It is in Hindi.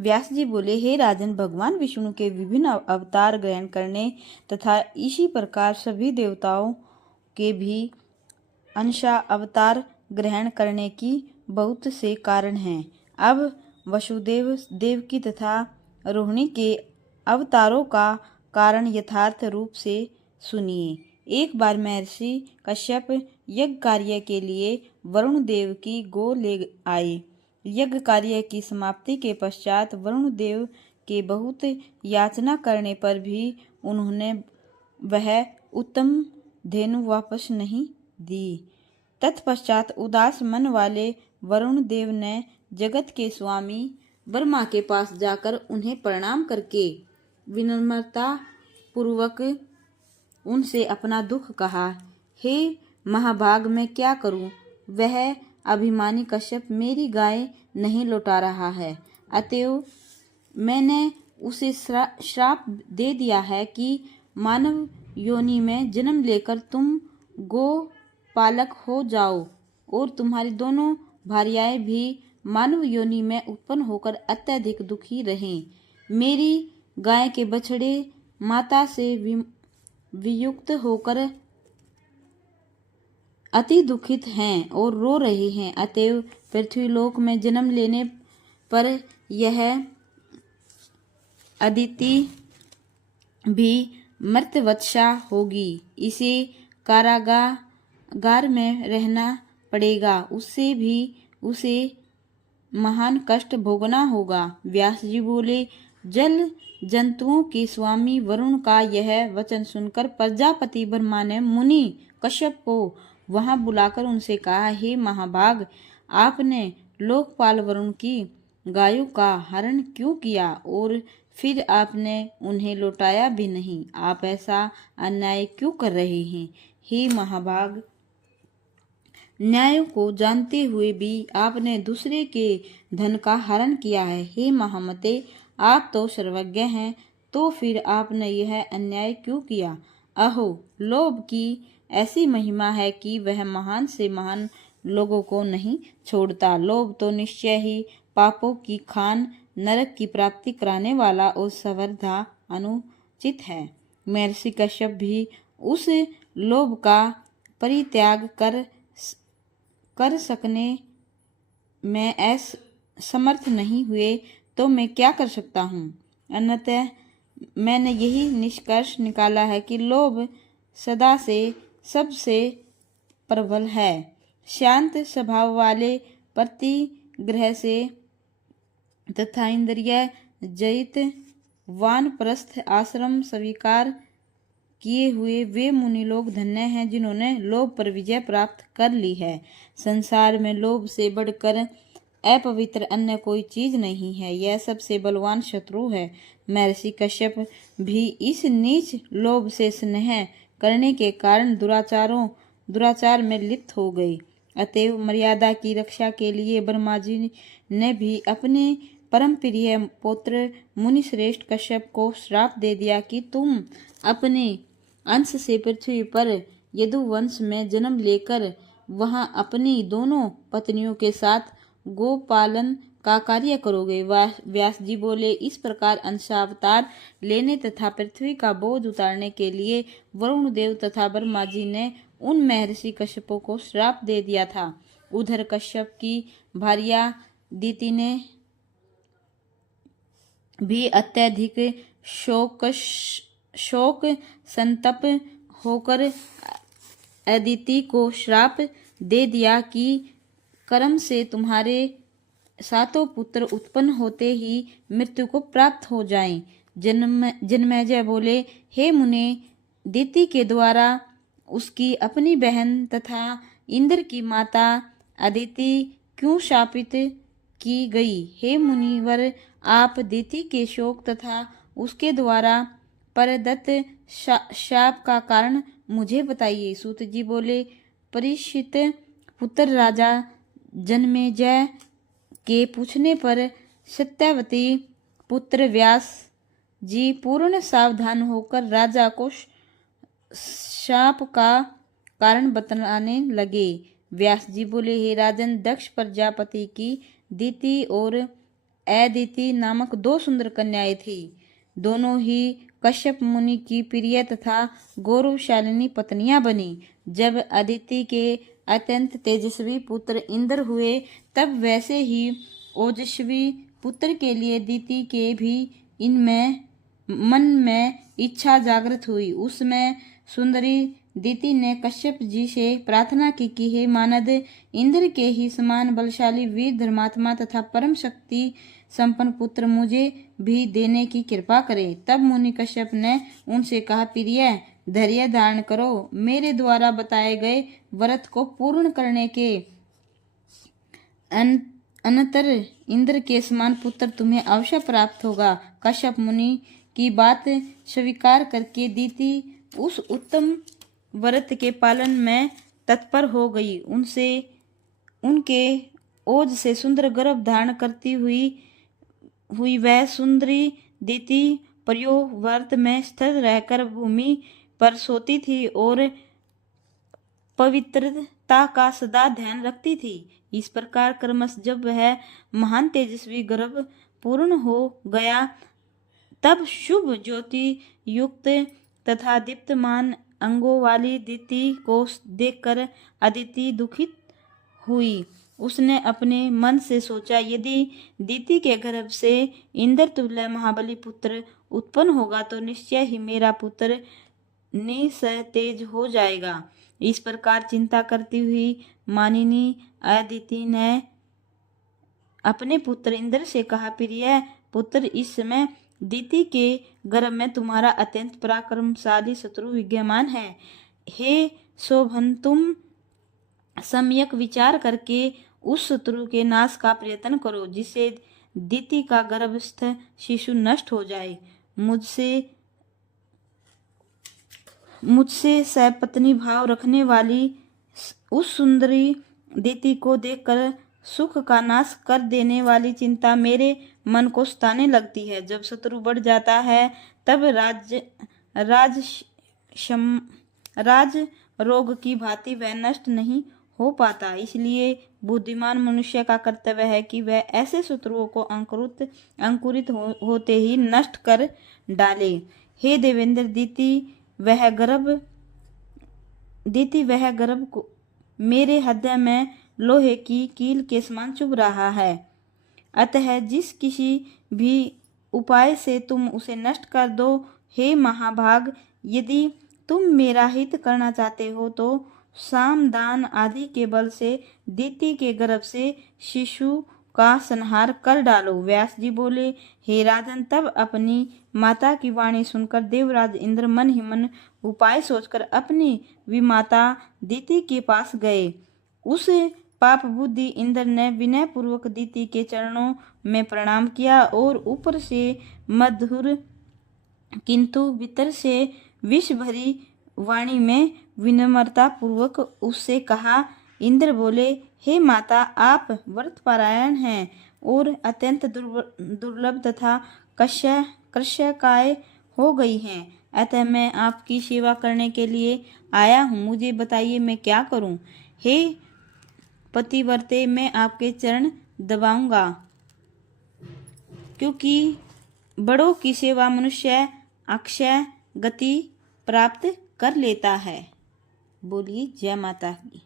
व्यास जी बोले, हे राजन, भगवान विष्णु के विभिन्न अवतार ग्रहण करने तथा इसी प्रकार सभी देवताओं के भी अंशा अवतार ग्रहण करने की बहुत से कारण हैं। अब वसुदेव, देवकी तथा रोहिणी के अवतारों का कारण यथार्थ रूप से सुनिए। एक बार महर्षि कश्यप यज्ञ कार्य के लिए वरुण देव की गो ले आए। यज्ञ कार्य की समाप्ति के पश्चात वरुण देव के बहुत याचना करने पर भी उन्होंने वह उत्तम धेनु वापस नहीं दी। तत्पश्चात उदास मन वाले वरुण देव ने जगत के स्वामी ब्रह्मा के पास जाकर उन्हें प्रणाम करके विनम्रता पूर्वक उनसे अपना दुख कहा। हे महाभाग, मैं क्या करूं? वह अभिमानी कश्यप मेरी गाय नहीं लौटा रहा है, अतएव मैंने उसे श्राप दे दिया है कि मानव योनि में जन्म लेकर तुम गो पालक हो जाओ और तुम्हारी दोनों भार्याएं भी मानव योनि में उत्पन्न होकर अत्यधिक दुखी रहें। मेरी गाय के बछड़े माता से वियुक्त होकर अति दुखित हैं और रो रहे हैं, अतएव पृथ्वीलोक में जन्म लेने पर यह अदिति भी मर्त्यवत्सा होगी। इसे कारागार में रहना पड़ेगा, उससे भी उसे महान कष्ट भोगना होगा। व्यास जी बोले, जल जंतुओं के स्वामी वरुण का यह वचन सुनकर प्रजापति ब्रह्मा ने मुनि कश्यप को वहां बुलाकर उनसे कहा, हे महाभाग, आपने लोकपाल वरुण की गायों का हरण क्यों किया और फिर आपने उन्हें लौटाया भी नहीं? आप ऐसा अन्याय क्यों कर रहे हैं? हे महाभाग, न्याय को जानते हुए भी आपने दूसरे के धन का हरण किया है। हे महामते, आप तो सर्वज्ञ हैं, तो फिर आपने यह अन्याय क्यों किया? अहो, लोभ की ऐसी महिमा है कि वह महान से महान लोगों को नहीं छोड़ता। लोभ तो निश्चय ही पापों की खान, नरक की प्राप्ति कराने वाला और सर्वथा अनुचित है। महर्षि कश्यप भी उस लोभ का परित्याग कर सकने में असमर्थ नहीं हुए तो मैं क्या कर सकता हूँ? अन्यतः मैंने यही निष्कर्ष निकाला है कि लोभ सदा से सबसे प्रबल है। शांत स्वभाव वाले प्रतिग्रह से तथा इंद्रिय जयित वानप्रस्थ आश्रम स्वीकार किए हुए वे मुनि लोग धन्य हैं जिन्होंने लोभ पर विजय प्राप्त कर ली है। संसार में लोभ से बढ़कर अपवित्र अन्य कोई चीज नहीं है, यह सबसे बलवान शत्रु है। महर्षि कश्यप भी इस नीच लोभ से स्नेह करने के कारण दुराचार में लिप्त हो गए। अतएव मर्यादा की रक्षा के लिए ब्रह्मा जी ने भी अपने परम प्रिय पुत्र मुनि श्रेष्ठ कश्यप को श्राप दे दिया कि तुम अपने अंश से पृथ्वी पर यदुवंश में जन्म लेकर वहां अपनी दोनों पत्नियों के साथ गोपालन का कार्य करोगे। व्यास जी बोले, इस प्रकार अंशावतार लेने तथा पृथ्वी का बोझ उतारने के लिए वरुण देव तथा ब्रह्मा जी ने उन महर्षि कश्यपों को श्राप दे दिया था। उधर कश्यप की भार्या दिति ने भी अत्यधिक शोक संतप होकर अदिति को श्राप दे दिया कि कर्म से तुम्हारे सातों पुत्र उत्पन्न होते ही मृत्यु को प्राप्त हो जाएं। जन्मेजय बोले, हे मुने, दिति के द्वारा उसकी अपनी बहन तथा इंद्र की माता अदिति क्यों शापित की गई? हे मुनिवर, आप दिति के शोक तथा उसके द्वारा परदत्त शाप का कारण मुझे बताइए। सूत जी बोले, परीक्षित पुत्र राजा जन्मेजय के पूछने पर सत्यवती पुत्र व्यास जी पूर्ण सावधान होकर राजा को शाप का कारण बतलाने लगे। व्यास जी बोले, हे राजन, दक्ष प्रजापति की दिति और अदिति नामक 2 सुंदर कन्याएं थी। दोनों ही कश्यप मुनि की प्रिय तथा गौरवशालिनी पत्नियां बनी। जब अदिति के अत्यंत तेजस्वी पुत्र इंद्र हुए, तब वैसे ही ओजस्वी पुत्र के लिए दीति के भी इनमें मन में इच्छा जागृत हुई। उसमें सुंदरी दीति ने कश्यप जी से प्रार्थना की कि हे मानद, इंद्र के ही समान बलशाली वीर धर्मात्मा तथा परम शक्ति संपन्न पुत्र मुझे भी देने की कृपा करे। तब मुनि कश्यप ने उनसे कहा, प्रिय धैर्य धारण करो, मेरे द्वारा बताए गए व्रत को पूर्ण करने के अनंतर इंद्र के समान पुत्र तुम्हें अवश्य प्राप्त होगा। कश्यप मुनि की बात स्वीकार करके दीति उस उत्तम व्रत के पालन में तत्पर हो गई। उनके ओज से सुंदर गर्भ धारण करती हुई वह सुंदरी दीति प्रयो व्रत में स्थिर रहकर भूमि पर सोती थी और पवित्रता का सदा ध्यान रखती थी। इस प्रकार क्रमश जब वह महान तेजस्वी गर्भ पूर्ण हो गया, तब शुभ ज्योति युक्त तथा दीप्तमान अंगों वाली दीति को देखकर अदिति दुखित हुई। उसने अपने मन से सोचा, यदि दीति के गर्भ से इंद्र तुल्य महाबली पुत्र उत्पन्न होगा तो निश्चय ही मेरा पुत्र निस्तेज हो जाएगा। इस प्रकार चिंता करती हुई मानिनी अदिति ने अपने पुत्र इंद्र से कहा, प्रिय पुत्र, इस समय दीति के गर्भ में तुम्हारा अत्यंत पराक्रमशाली शत्रु विद्यमान है। हे शोभन, तुम सम्यक विचार करके उस शत्रु के नाश का प्रयत्न करो, जिससे दीति का गर्भस्थ शिशु नष्ट हो जाए। मुझसे सपत्नी भाव रखने वाली उस सुंदरी दीति को देखकर सुख का नाश कर देने वाली चिंता मेरे मन को सताने लगती है। जब शत्रु बढ़ जाता है तब राज रोग की भांति वह नष्ट नहीं हो पाता। इसलिए बुद्धिमान मनुष्य का कर्तव्य है कि वह ऐसे शत्रुओं को अंकुरित होते ही नष्ट कर डाले। हे देवेंद्र, दीति वह गर्भ को मेरे हृदय में लोहे की कील के समान चुभ रहा है। अतः जिस किसी भी उपाय से तुम उसे नष्ट कर दो। हे महाभाग, यदि तुम मेरा हित करना चाहते हो तो साम दान आदि के बल से दीति के गर्भ से शिशु का संहार कर डालो। व्यास जी बोले, हे राजन, तब अपनी माता की वाणी सुनकर देवराज इंद्र मन ही मन उपाय सोचकर अपनी विमाता दीति के पास गए। उस पाप बुद्धि इंद्र ने विनय पूर्वक दीति के चरणों में प्रणाम किया और ऊपर से मधुर किंतु भीतर से विष भरी वाणी में विनम्रता पूर्वक उससे कहा। इंद्र बोले, हे माता, आप व्रतपरायण हैं और अत्यंत दुर्लभ तथा कृशकाय हो गई हैं। अतः मैं आपकी सेवा करने के लिए आया हूँ। मुझे बताइए मैं क्या करूँ। हे पतिव्रते, मैं आपके चरण दबाऊंगा, क्योंकि बड़ों की सेवा मनुष्य अक्षय गति प्राप्त कर लेता है। बोलिए जय माता की।